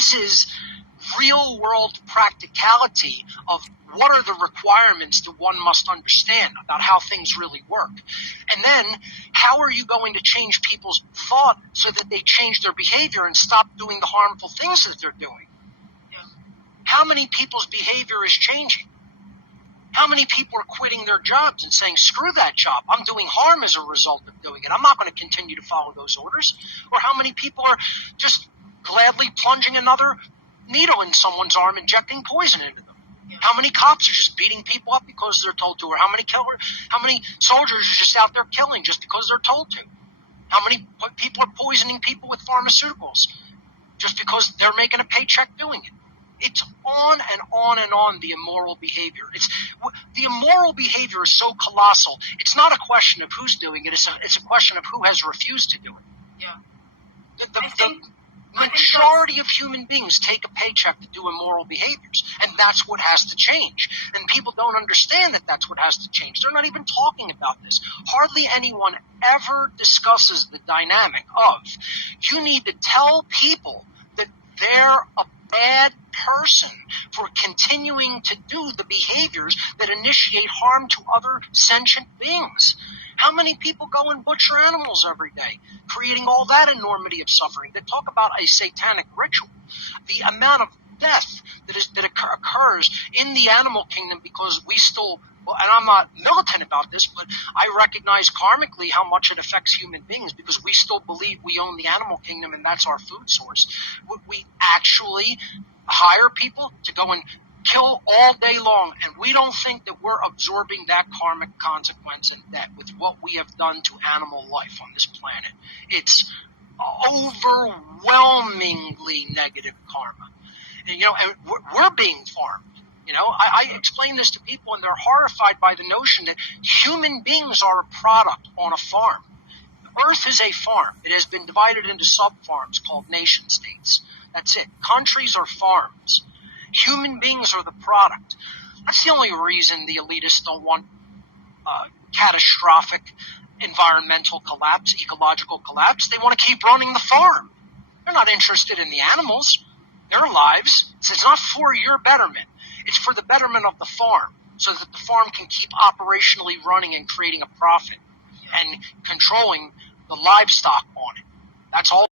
This is real-world practicality of what are the requirements that one must understand about how things really work. And then, how are you going to change people's thought so that they change their behavior and stop doing the harmful things that they're doing? How many people's behavior is changing? How many people are quitting their jobs and saying, screw that job, I'm doing harm as a result of doing it, I'm not going to continue to follow those orders? Or how many people are just gladly plunging another needle in someone's arm, injecting poison into them? How many cops are just beating people up because they're told to? Or how many soldiers are just out there killing just because they're told to? How many people are poisoning people with pharmaceuticals just because they're making a paycheck doing it? It's on and on and on, the immoral behavior. The immoral behavior is so colossal, it's not a question of who's doing it, it's a question of who has refused to do it. Yeah. The majority of human beings take a paycheck to do immoral behaviors, and that's what has to change. And people don't understand that that's what has to change. They're not even talking about this. Hardly anyone ever discusses the dynamic of, you need to tell people that they're a bad person for continuing to do the behaviors that initiate harm to other sentient beings. How many people go and butcher animals every day, creating all that enormity of suffering? That talk about a satanic ritual. The amount of death that occurs in the animal kingdom because we still, and I'm not militant about this, but I recognize karmically how much it affects human beings because we still believe we own the animal kingdom and that's our food source. We actually hire people to go and kill all day long, and we don't think that we're absorbing that karmic consequence and that with what we have done to animal life on this planet. It's overwhelmingly negative karma. And, and we're being farmed. I explain this to people, and they're horrified by the notion that human beings are a product on a farm. Earth is a farm. It has been divided into sub-farms called nation states. That's it. Countries are farms. Human beings are the product. That's the only reason the elitists don't want catastrophic environmental collapse, ecological collapse. They want to keep running the farm. They're not interested in the animals, their lives. It's not for your betterment. It's for the betterment of the farm, so that the farm can keep operationally running and creating a profit and controlling the livestock on it. That's all.